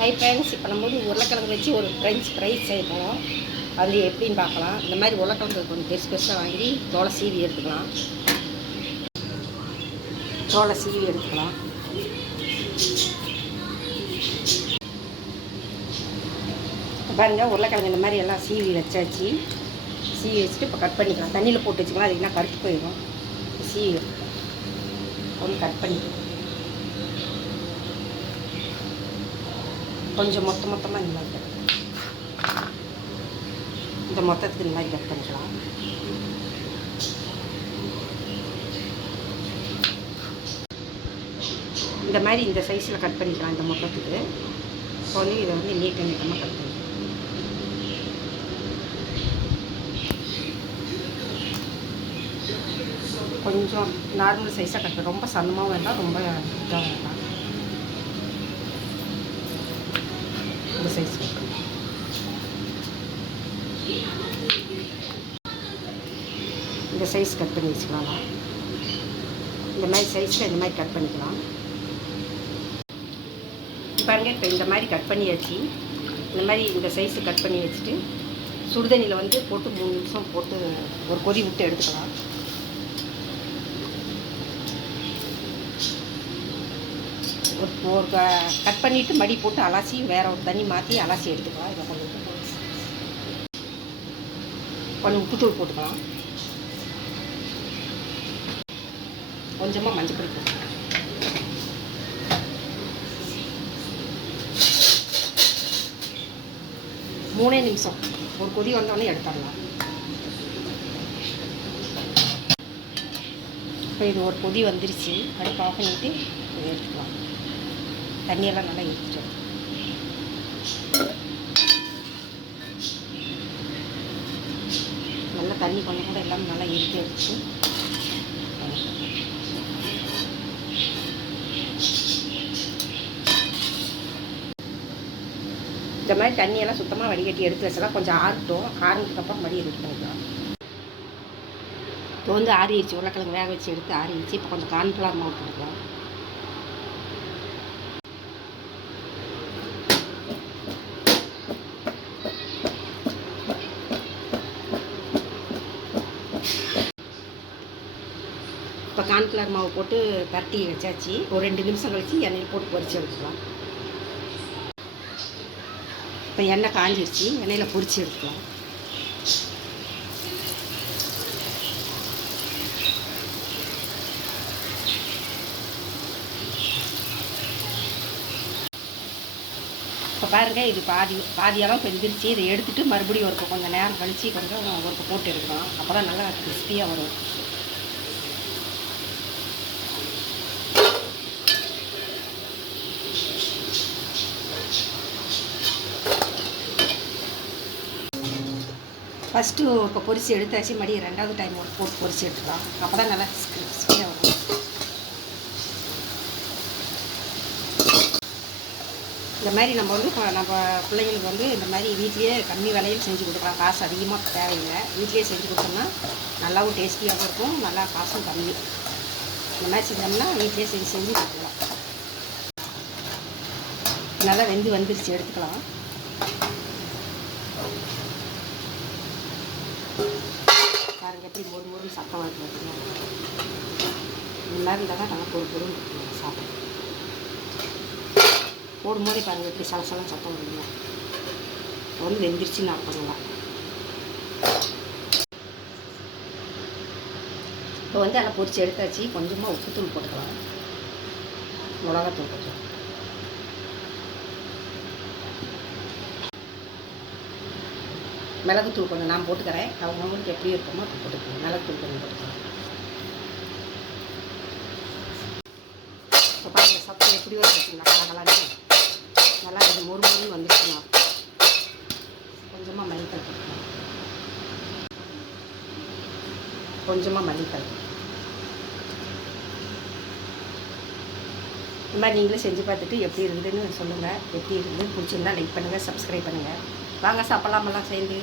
Hi friends இப்போ நம்ம வந்து உருளைக்கிழங்கு வச்சு ஒரு ஃப்ரெஞ்ச் ஃப்ரை செய்ய போகிறோம் அது எப்படின்னு பார்க்கலாம். இந்த மாதிரி உருளைக்கிழங்கு கொஞ்சம் பெருசு பெருசாக வாங்கி தோலை சீவி எடுத்துக்கலாம். தோலை சீவி எடுத்துக்கலாம். பாருங்க உருளைக்கிழங்கு இந்த மாதிரி எல்லாம் சீவி வச்சாச்சு. சீவி வச்சுட்டு இப்போ கட் பண்ணிக்கலாம். தண்ணியில் போட்டு வச்சுக்கலாம். அது என்ன கருத்து போயிடும். சீவி ஒன்று கட் பண்ணிக்கலாம். கொஞ்சம் மொத்த மொத்தமாக இந்த மாதிரி இந்த மொத்தத்துக்கு இந்த மாதிரி கட் பண்ணிக்கலாம். இந்த மாதிரி இந்த சைஸில் கட் பண்ணிக்கலாம் இந்த மொத்தத்துக்கு. இப்போ வந்து இதை வந்து நீட்ட நீட்டமாக கட் பண்ணிக்கலாம் கொஞ்சம் நார்மல் சைஸாக கட் ரொம்ப சன்னமாகவும் வேண்டாம் ரொம்ப இதாக வேண்டாம். இந்த சைஸ் இந்த சைஸ் கட் பண்ணி வச்சுக்கலாம்? இந்த மாதிரி சைஸில் இந்த மாதிரி கட் பண்ணிக்கலாம். பாருங்க இப்போ இந்த மாதிரி கட் பண்ணியாச்சு. இந்த மாதிரி இந்த சைஸு கட் பண்ணி வச்சுட்டு சுடுதண்ணியில் வந்து போட்டு மூணு நிமிஷம் போட்டு ஒரு கொதி விட்டு எடுத்துக்கலாம். ஒரு ஒரு கட் பண்ணிவிட்டு மடி போட்டு அலசி வேறு ஒரு தண்ணி மாற்றி அலசி எடுத்துக்கலாம். இதை கொஞ்சம் உப்பு கொஞ்சம் உப்புத்தூள் போட்டுக்கலாம். கொஞ்சமாக மஞ்சள் பொடி போட்டுக்கலாம். மூணே நிமிஷம். ஒரு கொதி வந்தோடனே எடுத்துடலாம். இப்போ இது ஒரு கொதி வந்துருச்சு. அடுப்பு ஆஃப் பண்ணிவிட்டு எடுத்துக்கலாம். தண்ணியெல்லாம் நல்லா எடுத்துட்டு நல்லா தண்ணி கொஞ்சம் கூட எல்லாம் நல்லா எடுத்து எடுத்து இந்த மாதிரி தண்ணியெல்லாம் சுத்தமாக வடிகட்டி எடுத்து வச்சலாம் கொஞ்சம் ஆறட்டும். ஆறுனதுக்கப்புறம் மடி எடுத்து பண்ணிக்கலாம். இப்போ வந்து ஆறிடுச்சு. உருளைக்கிழங்கு வேக வச்சு எடுத்து ஆறிடுச்சு. இப்போ கொஞ்சம் கார்ன்ஃப்ளவர் மாவு போட்டுக்கலாம். இப்போ கார்ன்ஃப்ளவர் மாவு போட்டு பரட்டி வச்சாச்சு. ஒரு ரெண்டு நிமிஷம் கழிச்சு எண்ணெயில் போட்டு பொரிச்சு எடுத்துக்கலாம். இப்போ எண்ணெய் காஞ்சிருச்சு. எண்ணெயில் பொரிச்சு எடுத்துக்கலாம் இப்போ பாருங்கள் இது பாதி பாதியெல்லாம் வெந்துருச்சு. இதை எடுத்துட்டு மறுபடியும் ஒரு கொஞ்சம் நேரம் கழித்து கொஞ்சம் ஒரு போட்டு எடுக்கலாம். அப்போ தான் நல்லா கிறிஸ்பியாக வரும். ஃபஸ்ட்டு இப்போ பொரிச்சு எடுத்தாச்சு மறுபடியும் ரெண்டாவது டைம் ஒரு போட்டு பொரிச்சு எடுத்துக்கலாம் அப்போ தான் நல்லா கிறிஸ்பியாக வரும். இந்த மாதிரி நம்ம வந்து இப்போ நம்ம பிள்ளைங்களுக்கு வந்து இந்த மாதிரி வீட்லேயே கம்மி விலையில் செஞ்சு கொடுக்கலாம். காசு அதிகமாக தேவையில்லை. வீட்லேயே செஞ்சு கொடுத்தோம்னா நல்லாவும் டேஸ்டியாகவும் இருக்கும். நல்லா காசும் கம்மி. இந்த மாதிரி செஞ்சோம்னா வீட்லேயே செஞ்சு செஞ்சு கொடுக்கலாம். நல்லா வெந்து வந்துருச்சு எடுத்துக்கலாம். பாருங்கள் எப்படி மொறு மொறு சத்தம் வருது பார்த்தீங்களா இந்த இருந்தால் தான் நல்லா பொறு பொருள் சாப்பிடும் போடும்போதே பாருங்கள் எப்படி சலசலம் சத்தம் வருதுங்க. இப்போ வந்து வெந்துருச்சுன்னு அர்த்தங்களா இப்போ வந்து அதை பொரிச்சு எடுத்தாச்சு. கொஞ்சமாக உப்புத்தூள் போட்டுக்கலாம். மிளகாத்தூள் போட்டுக்கலாம் மிளகுத்தூள் கொஞ்சம் நான் போட்டுக்கிறேன். அவங்கவுங்களுக்கு எப்படி இருக்குமோ அப்படி போட்டுக்கலாம் மிளகுத்தூள் கொஞ்சம் போட்டுக்கிறேன் இப்போ பாருங்க சத்தம் எப்படி வருது நல்லா நல்லா இது ஒரு மொறுன்னு வந்துருச்சுன்னா கொஞ்சமாக மல்லித்தலை போட்டுக்கலாம் கொஞ்சமாக மல்லித்தலை இந்த மாதிரி நீங்களும் செஞ்சு பார்த்துட்டு எப்படி இருந்துன்னு சொல்லுங்கள் எப்படி இருந்து பிடிச்சிருந்தா லைக் பண்ணுங்கள் சப்ஸ்கிரைப் பண்ணுங்கள் வாங்க சாப்பிட்லாமெல்லாம் சேர்ந்து